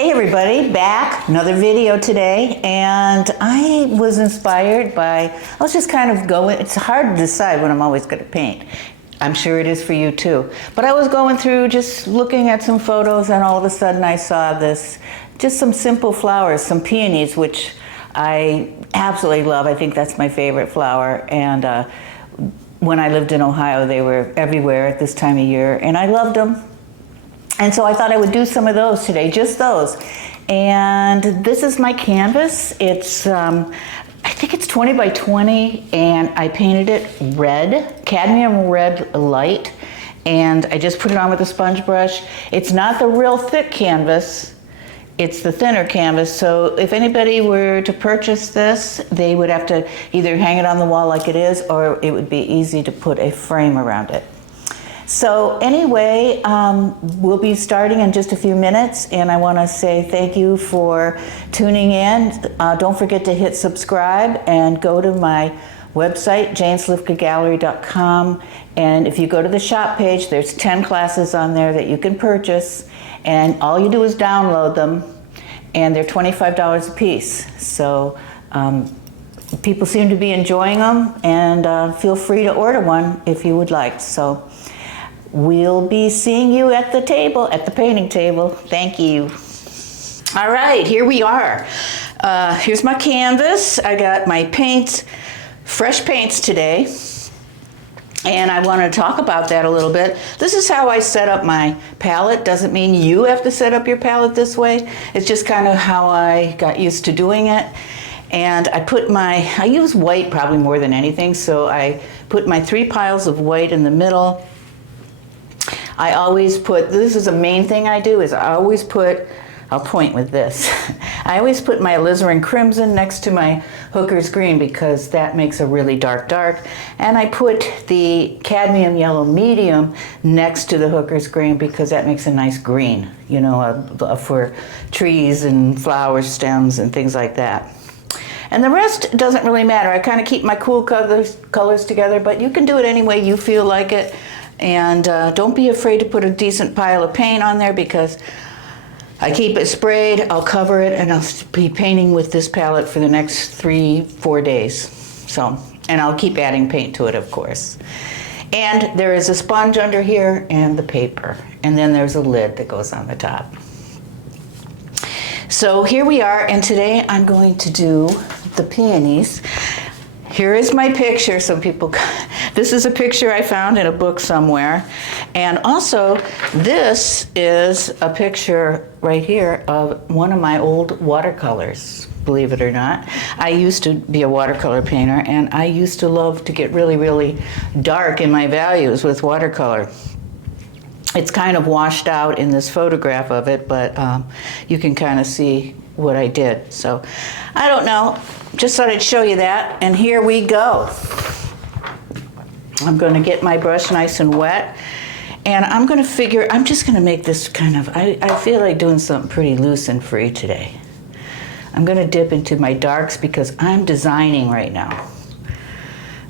Hey everybody, back, another video today, and I was inspired by, I was just kind of going, it's hard to decide when I'm always going to paint. I'm sure it is for you too. But I was going through just looking at some photos, and all of a sudden I saw this, just some simple flowers, some peonies, which I absolutely love. I think that's my favorite flower. And when I lived in Ohio, they were everywhere at this time of year, and I loved them. And so I thought I would do some of those today, just those. And this is my canvas. It's, I think it's 20 by 20, and I painted it red, cadmium red light, and I just put it on with a sponge brush. It's not the real thick canvas, it's the thinner canvas. So if anybody were to purchase this, they would have to either hang it on the wall like it is, or it would be easy to put a frame around it. So anyway, we'll be starting in just a few minutes, and I want to say thank you for tuning in. Don't forget to hit subscribe and go to my website, janeslifkagallery.com, and if you go to the shop page, there's 10 classes on there that you can purchase, and all you do is download them, and they're $25 a piece. So people seem to be enjoying them, and feel free to order one if you would like. So we'll be seeing you at the table, at the painting table. Thank you. All right, here we are. Here's my canvas. I got my paints, fresh paints today, and I want to talk about that a little bit. This is how I set up my palette. Doesn't mean you have to set up your palette this way. It's just kind of how I got used to doing it. And I use white probably more than anything, so I put my 3 piles of white in the middle. I always put, this is the main thing I do, is I always put, I'll point with this. I always put my alizarin crimson next to my Hookers Green because that makes a really dark. And I put the cadmium yellow medium next to the Hookers Green because that makes a nice green, you know, for trees and flower stems and things like that. And the rest doesn't really matter. I kind of keep my cool colors together, but you can do it any way you feel like it. And don't be afraid to put a decent pile of paint on there because I keep it sprayed, I'll cover it, and I'll be painting with this palette for the next 3-4 days. So, and I'll keep adding paint to it, of course. And there is a sponge under here and the paper. And then there's a lid that goes on the top. So here we are, and today I'm going to do the peonies. Here is my picture, so people, this is a picture I found in a book somewhere. And also, this is a picture right here of one of my old watercolors, believe it or not. I used to be a watercolor painter, and I used to love to get really, really dark in my values with watercolor. It's kind of washed out in this photograph of it, but you can kind of see what I did. So, I don't know. Just thought I'd show you that, and here we go. I'm going to get my brush nice and wet, and I'm going to figure, I'm just going to make this kind of, I feel like doing something pretty loose and free today. I'm going to dip into my darks because I'm designing right now.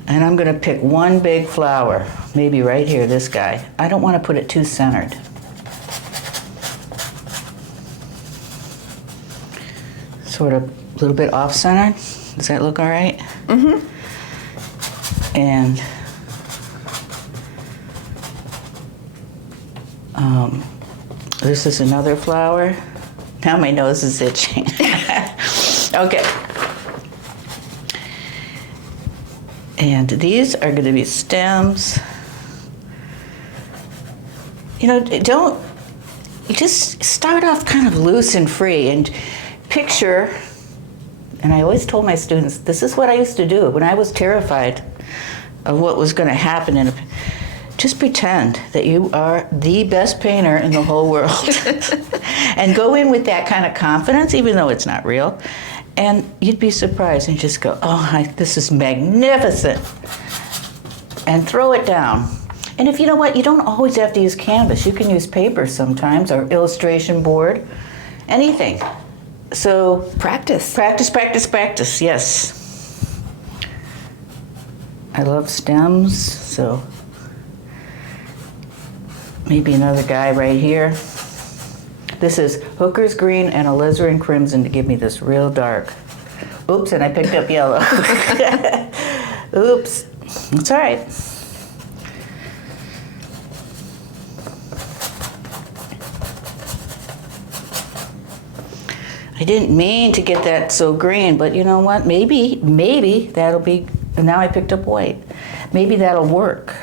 And I'm going to pick one big flower, maybe right here, this guy. I don't want to put it too centered. Sort of a little bit off-centered. Does that look all right? Mm-hmm. And this is another flower. Now my nose is itching. Okay. And these are going to be stems. You know, you just start off kind of loose and free and picture. And I always told my students, this is what I used to do when I was terrified of what was going to happen. Just pretend that you are the best painter in the whole world. And go in with that kind of confidence, even though it's not real. And you'd be surprised and just go, oh, this is magnificent. And throw it down. And if you know what, you don't always have to use canvas. You can use paper sometimes, or illustration board, anything. So practice, yes. I love stems, so maybe another guy right here. This is Hookers Green and alizarin crimson to give me this real dark. Oops, and I picked up yellow. Oops, it's all right. I didn't mean to get that so green, but you know what? Maybe that'll be, and now I picked up white. Maybe that'll work.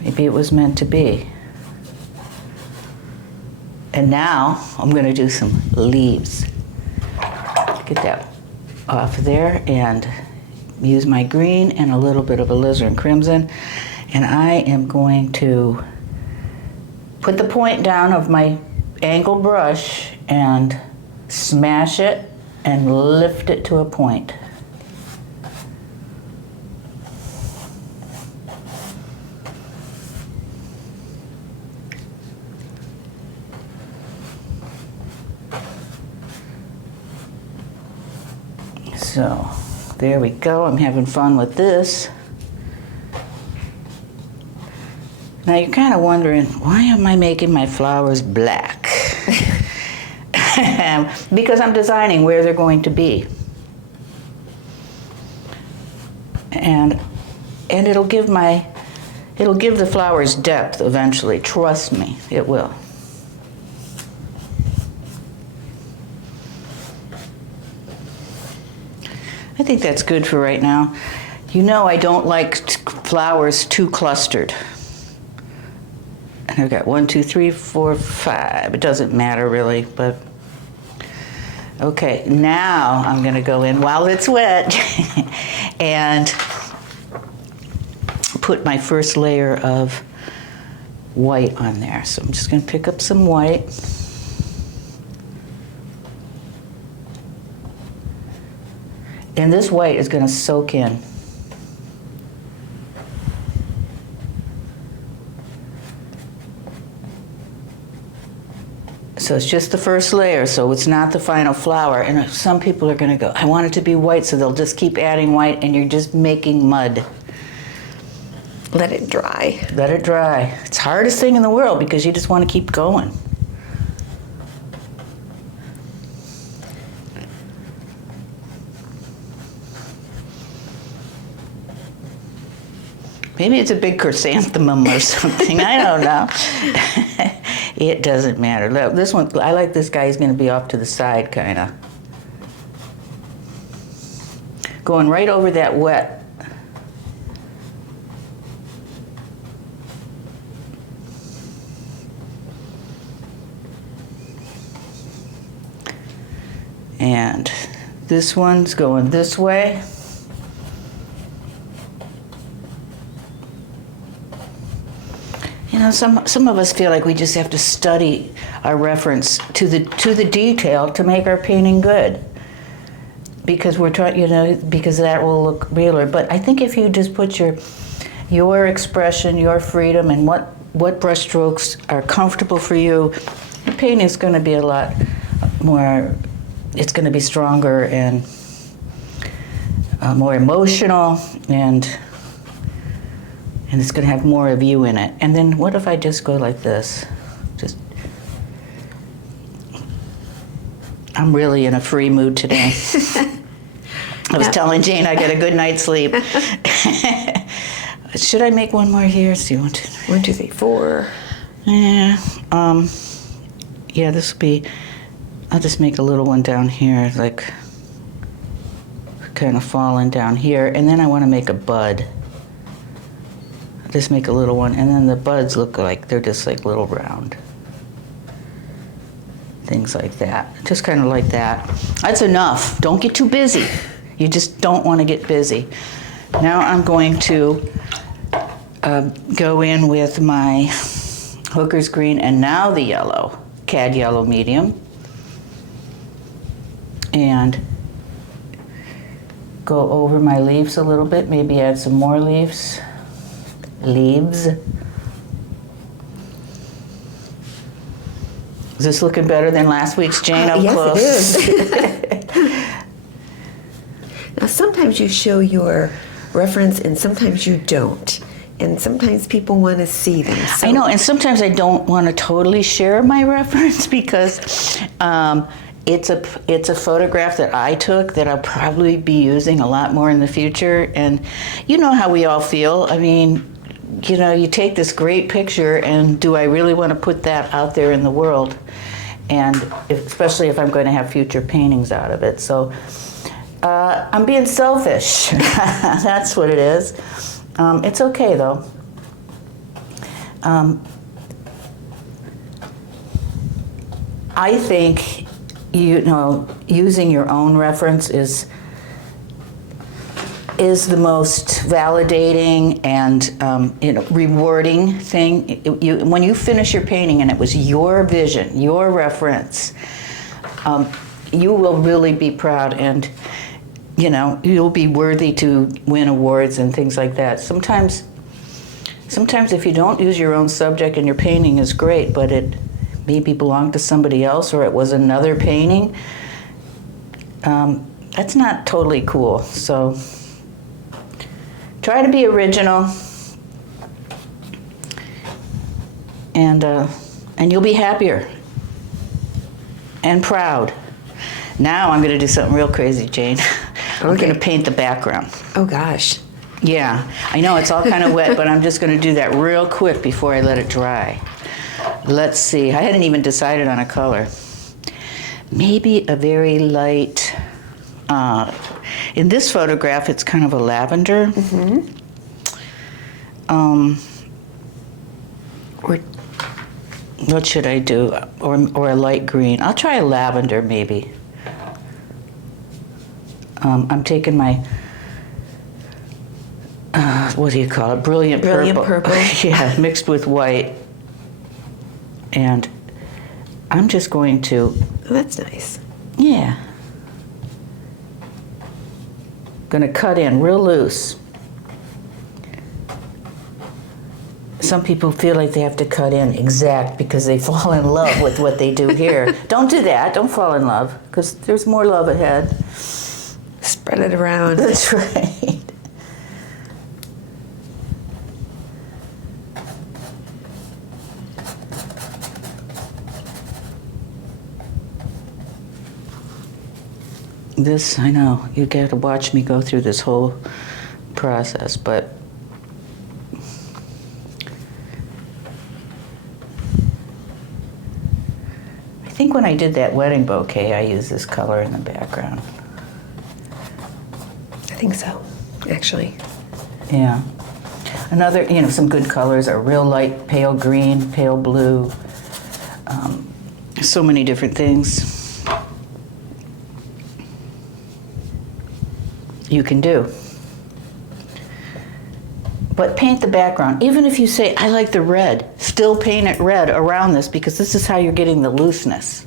Maybe it was meant to be. And now I'm going to do some leaves. Get that off there and use my green and a little bit of alizarin crimson. And I am going to put the point down of my angle brush and smash it and lift it to a point. So there we go. I'm having fun with this. Now you're kind of wondering, why am I making my flowers black? Because I'm designing where they're going to be. And it'll give the flowers depth eventually. Trust me, it will. I think that's good for right now. You know I don't like flowers too clustered. And I've got 1, 2, 3, 4, 5. It doesn't matter really, but okay, now I'm gonna go in while it's wet and put my first layer of white on there. So I'm just gonna pick up some white. And this white is going to soak in. So it's just the first layer, so it's not the final flower. And some people are going to go, I want it to be white, so they'll just keep adding white, and you're just making mud. Let it dry. Let it dry. It's the hardest thing in the world because you just want to keep going. Maybe it's a big chrysanthemum or something. I don't know. It doesn't matter. Look, this one, I like this guy. He's going to be off to the side, kind of. Going right over that wet. And this one's going this way. You know, some of us feel like we just have to study our reference to the detail to make our painting good, because we're trying, you know, because that will look realer. But I think if you just put your expression, your freedom, and what brush strokes are comfortable for you, your painting is going to be a lot more. It's going to be stronger and more emotional, and it's going to have more of you in it. And then what if I just go like this? I'm really in a free mood today. I was telling Jane I get a good night's sleep. Should I make one more here? See, 1, 2, 3, 4. Yeah. Yeah, this will be, I'll just make a little one down here, like kind of falling down here. And then I want to make a bud. Just make a little one, and then the buds look like they're just like little round things like that. Just kind of like that. That's enough. Don't get too busy. You just don't want to get busy. Now I'm going to go in with my Hookers Green and now the yellow, Cad Yellow Medium, and go over my leaves a little bit, maybe add some more leaves. Is this looking better than last week's, Jane? Up close? Yes, it is. Now, sometimes you show your reference and sometimes you don't. and sometimes people want to see them. So I know, and sometimes I don't want to totally share my reference because it's a photograph that I took that I'll probably be using a lot more in the future. And you know how we all feel. I mean, you know, you take this great picture, and do I really want to put that out there in the world? And especially if I'm going to have future paintings out of it. So I'm being selfish. That's what it is. It's okay though. I think, you know, using your own reference is the most validating and you know, rewarding thing. When you finish your painting and it was your vision, your reference, you will really be proud, and you know, you'll be worthy to win awards and things like that. Sometimes if you don't use your own subject and your painting is great, but it maybe belonged to somebody else or it was another painting, that's not totally cool. So try to be original, and you'll be happier and proud. Now I'm going to do something real crazy, Jane. I'm going to paint the background. oh gosh. Yeah, I know it's all kind of wet, but I'm just going to do that real quick before I let it dry. Let's see. I hadn't even decided on a color. Maybe a very light. In this photograph, it's kind of a lavender. Mm-hmm. Or what should I do? Or a light green. I'll try a lavender maybe. I'm taking my, what do you call it? Brilliant purple. Yeah, mixed with white. And I'm just going to, Oh, that's nice. yeah. Gonna cut in real loose. Some people feel like they have to cut in exact because they fall in love with what they do here. Don't do that, don't fall in love, because there's more love ahead. Spread it around. That's right. This, I know, you get to watch me go through this whole process, but I think when I did that wedding bouquet, I used this color in the background. I think so, actually. Yeah. Another, you know, some good colors are real light, pale green, pale blue, so many different things you can do. But paint the background. Even if you say, I like the red, still paint it red around this, because this is how you're getting the looseness.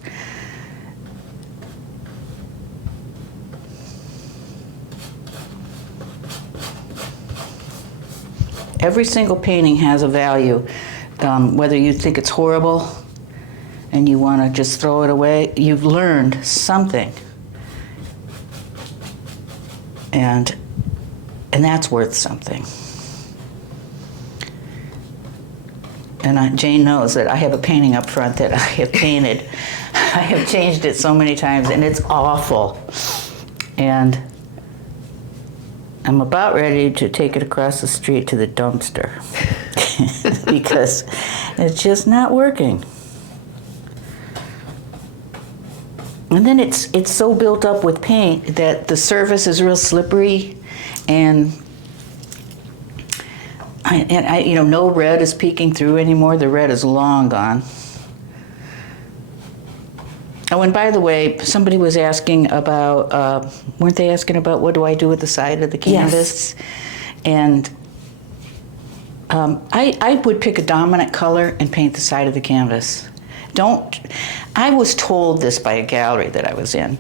Every single painting has a value. Whether you think it's horrible and you want to just throw it away, you've learned something. And that's worth something. And Jane knows that I have a painting up front that I have painted. I have changed it so many times, and it's awful. And I'm about ready to take it across the street to the dumpster because it's just not working. And then it's so built up with paint that the surface is real slippery, and I you know, no red is peeking through anymore. The red is long gone. Oh, and by the way, somebody was asking about, weren't they asking about what do I do with the side of the canvas? Yes. And I would pick a dominant color and paint the side of the canvas. I was told this by a gallery that I was in,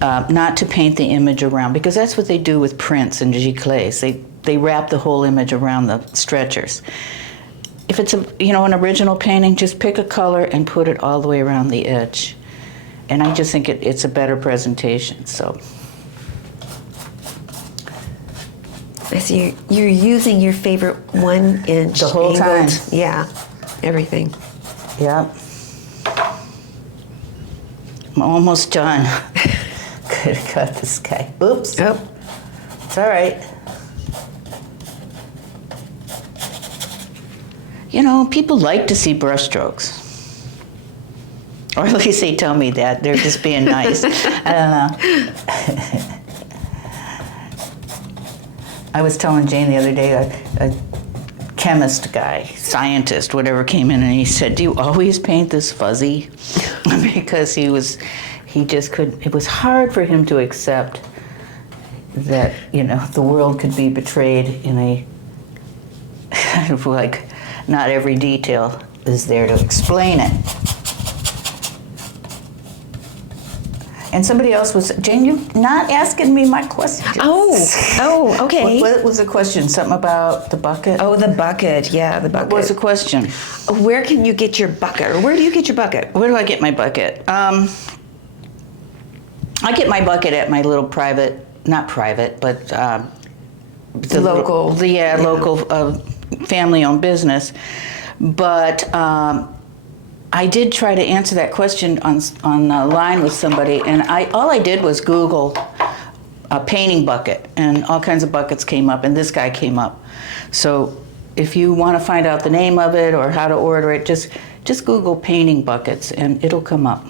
not to paint the image around, because that's what they do with prints and giclées. They wrap the whole image around the stretchers. If it's an original painting, just pick a color and put it all the way around the edge. And I just think it's a better presentation, so. I see you're using your favorite 1-inch. The whole time. Yeah, everything. Yep. I'm almost done. Could have cut this guy. Oops. Oh, It's all right. You know, people like to see brushstrokes. Or at least they tell me that. They're just being nice. I don't know. I was telling Jane the other day, a chemist guy, scientist, whatever, came in and he said, "Do you always paint this fuzzy?" Because he just couldn't, it was hard for him to accept that, you know, the world could be betrayed in a kind of like, not every detail is there to explain it. And somebody else was, Jane, you're not asking me my question. Oh, okay. What was the question? Something about the bucket? Oh, the bucket. Yeah, the bucket. What was the question? Where can you get your bucket? Or where do you get your bucket? Where do I get my bucket? I get my bucket at my little private, not private, but the local. Local family-owned business. But I did try to answer that question on the line with somebody, and all I did was Google a painting bucket, and all kinds of buckets came up, and this guy came up. So if you want to find out the name of it or how to order it, just Google painting buckets, and it'll come up.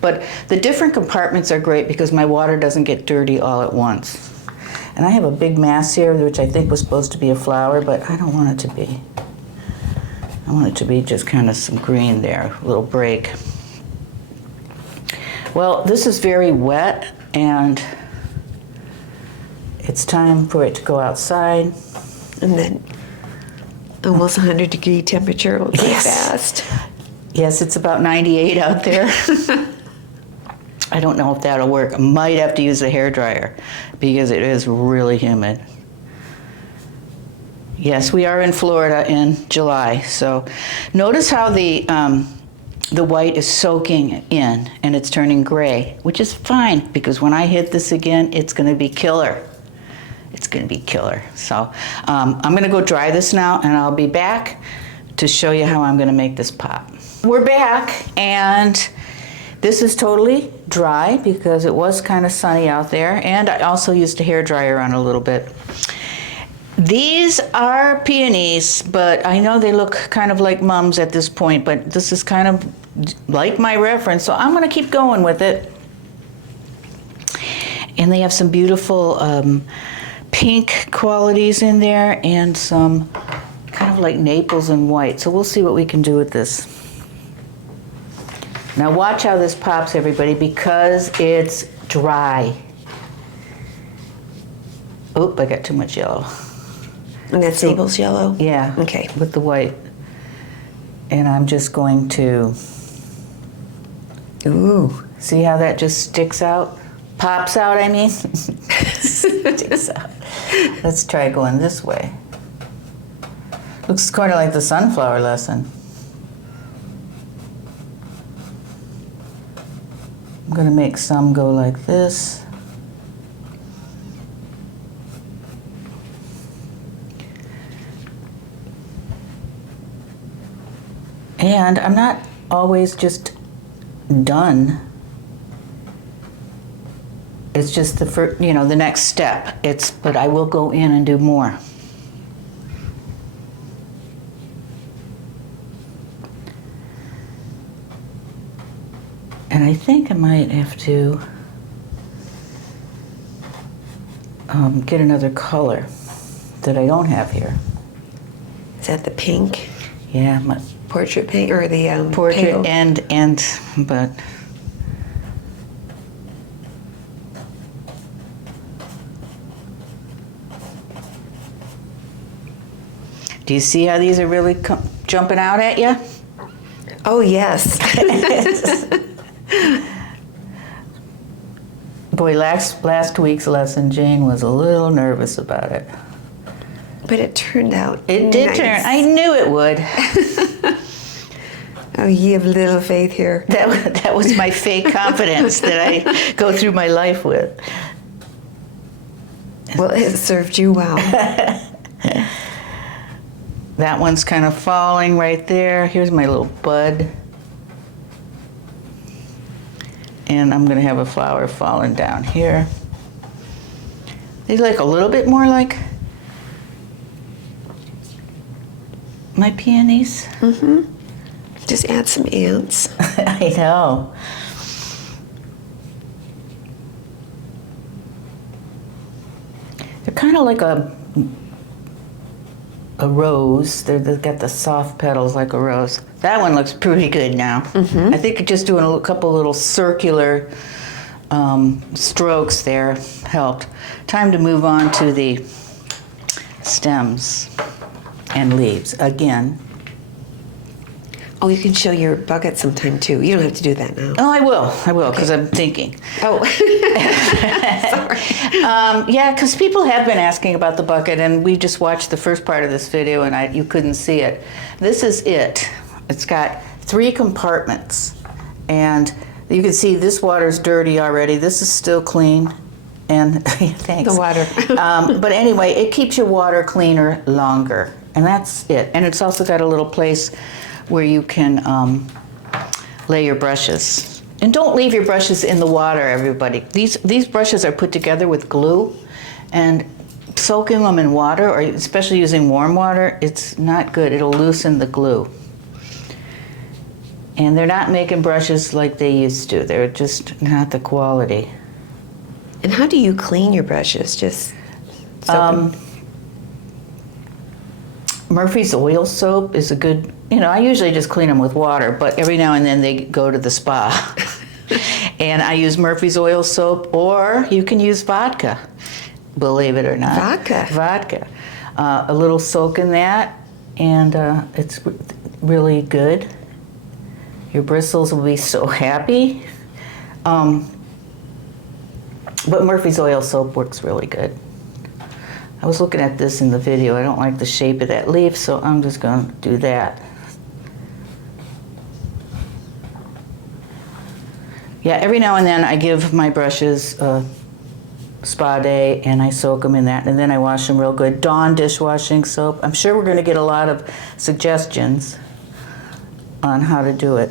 But the different compartments are great because my water doesn't get dirty all at once. And I have a big mass here, which I think was supposed to be a flower, but I don't want it to be. I want it to be just kind of some green there, a little break. Well, this is very wet, and it's time for it to go outside. And then almost 100-degree temperature will go fast. Yes, it's about 98 out there. I don't know if that'll work. I might have to use a hairdryer because it is really humid. Yes, we are in Florida in July, so notice how the white is soaking in and it's turning gray, which is fine because when I hit this again, it's going to be killer. It's going to be killer. So I'm going to go dry this now, and I'll be back to show you how I'm going to make this pop. We're back, and this is totally dry because it was kind of sunny out there, and I also used a hairdryer on a little bit. These are peonies, but I know they look kind of like mums at this point, but this is kind of like my reference, so I'm going to keep going with it. And they have some beautiful pink qualities in there and some kind of like naples and white, so we'll see what we can do with this. Now watch how this pops, everybody, because it's dry. Oop, I got too much yellow. And that's Naples yellow? Yeah. Okay. With the white. And I'm just going to, Ooh. see how that just sticks out? Pops out, I mean. Sticks out. Let's try going this way. Looks kind of like the sunflower lesson. I'm going to make some go like this. And I'm not always just done. It's just the first, the next step. But I will go in and do more. And I think I might have to get another color that I don't have here. Is that the pink? Yeah, my Portrait paint or the portrait pale? but do you see how these are really jumping out at you? Oh, yes. Boy, last week's lesson, Jane was a little nervous about it. But it turned out It did nice. turn. I knew it would. Oh, ye have little faith here. That was my fake confidence that I go through my life with. Well, it served you well. That one's kind of falling right there. Here's my little bud. And I'm gonna have a flower falling down here. They look a little bit more like my peonies. Mm-hmm. Just add some ants. I know. They're kind of like a rose. They've got the soft petals like a rose. That one looks pretty good now. I think just doing a couple little circular strokes there helped. Time to move on to the stems and leaves again. Oh, you can show your bucket sometime too. You don't have to do that now. Oh, I will, because I'm thinking. Oh, sorry. Yeah, because people have been asking about the bucket, and we just watched the first part of this video, and you couldn't see it. This is it. It's got 3 compartments, and you can see this water's dirty already. This is still clean, and thanks. The water. But anyway, it keeps your water cleaner longer, and that's it. And it's also got a little place where you can lay your brushes. And don't leave your brushes in the water, everybody. These brushes are put together with glue, and soaking them in water, or especially using warm water, it's not good. It'll loosen the glue. And they're not making brushes like they used to. They're just not the quality. And how do you clean your brushes? Just soap them? Murphy's oil soap is a good, I usually just clean them with water, but every now and then they go to the spa. And I use Murphy's oil soap, or you can use vodka, believe it or not. Vodka? Vodka. A little soak in that, and it's really good. Your bristles will be so happy. But Murphy's oil soap works really good. I was looking at this in the video. I don't like the shape of that leaf, so I'm just going to do that. Yeah, every now and then I give my brushes a spa day, and I soak them in that, and then I wash them real good. Dawn dishwashing soap. I'm sure we're going to get a lot of suggestions on how to do it.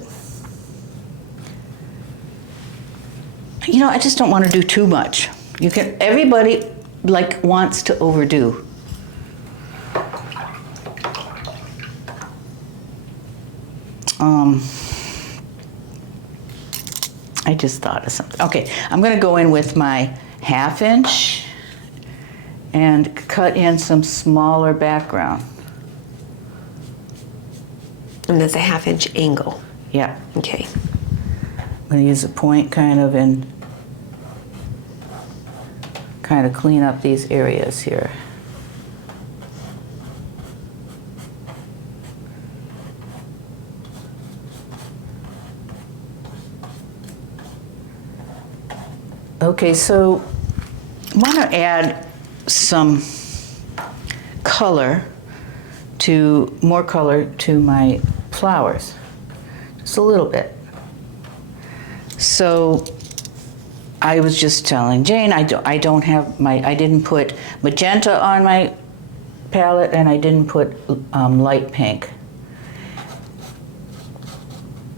I just don't want to do too much. Everybody wants to overdo. I just thought of something. Okay, I'm going to go in with my 1/2 inch and cut in some smaller background. And that's a 1/2 inch angle. Yeah. Okay. I'm going to use a point and kind of clean up these areas here. Okay, so I want to add some more color to my flowers, just a little bit. So I was just telling Jane, I didn't put magenta on my palette, and I didn't put light pink.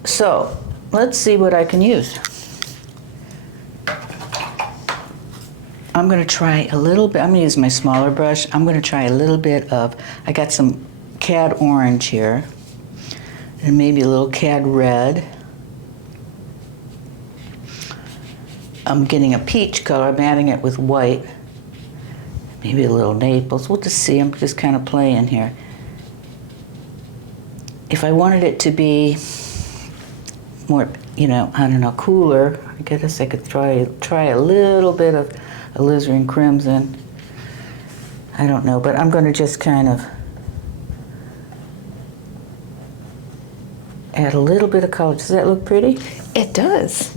So let's see what I can use. I'm going to try a little bit. I'm going to use my smaller brush. I'm going to try a little bit of, I got some cad orange here, and maybe a little cad red. I'm getting a peach color. I'm adding it with white. Maybe a little naples. We'll just see. I'm just kind of playing here. If I wanted it to be more, I don't know, cooler, I guess I could try a little bit of alizarin crimson. I don't know, but I'm going to just kind of add a little bit of color. Does that look pretty? It does.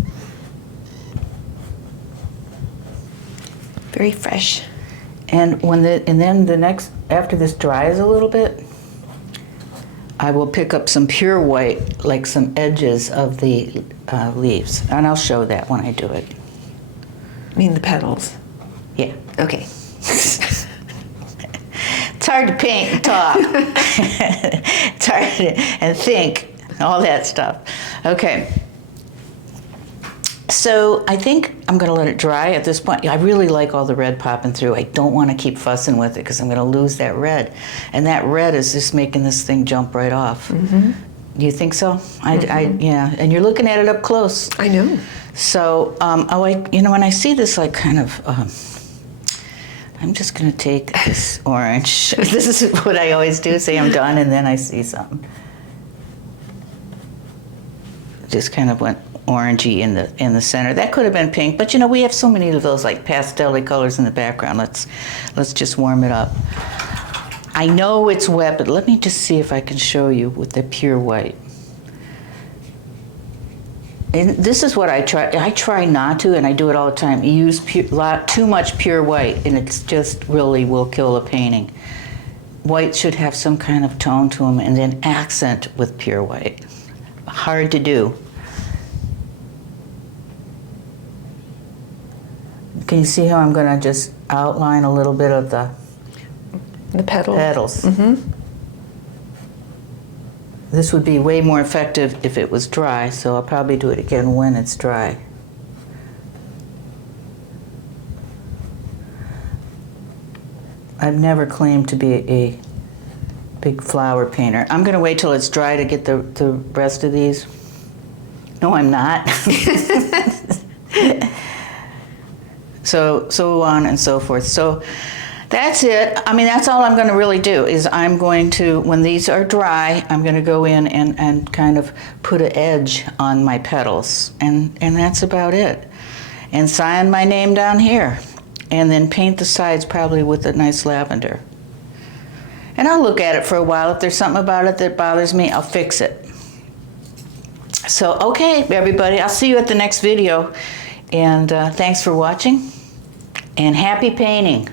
Very fresh. And then after this dries a little bit, I will pick up some pure white, like some edges of the leaves, and I'll show that when I do it. I mean the petals. Yeah. Okay. hard to paint and talk. It's hard to, and think, all that stuff. Okay. So I think I'm going to let it dry at this point. I really like all the red popping through. I don't want to keep fussing with it because I'm going to lose that red. And that red is just making this thing jump right off. Mm-hmm. Do you think so? Yeah. And you're looking at it up close. I know. So, when I see this, like, kind of, I'm just going to take this orange. This is what I always do, say I'm done, and then I see something. Just kind of went orangey in the center. That could have been pink, but we have so many of those like pastel-y colors in the background. Let's just warm it up. I know it's wet, but let me just see if I can show you with the pure white. And this is what I try. I try not to, and I do it all the time. You use too much pure white, and it's just really will kill a painting. White should have some kind of tone to them, and then accent with pure white. Hard to do. Can you see how I'm going to just outline a little bit of the petals? Mm-hmm. This would be way more effective if it was dry, so I'll probably do it again when it's dry. I've never claimed to be a big flower painter. I'm going to wait till it's dry to get the rest of these. No, I'm not. So on and so forth. So that's it. I mean, that's all I'm going to really do is I'm going to, when these are dry, I'm going to go in and kind of put an edge on my petals. And that's about it. And sign my name down here. And then paint the sides probably with a nice lavender. And I'll look at it for a while. If there's something about it that bothers me, I'll fix it. So, okay, everybody, I'll see you at the next video. And thanks for watching. And happy painting.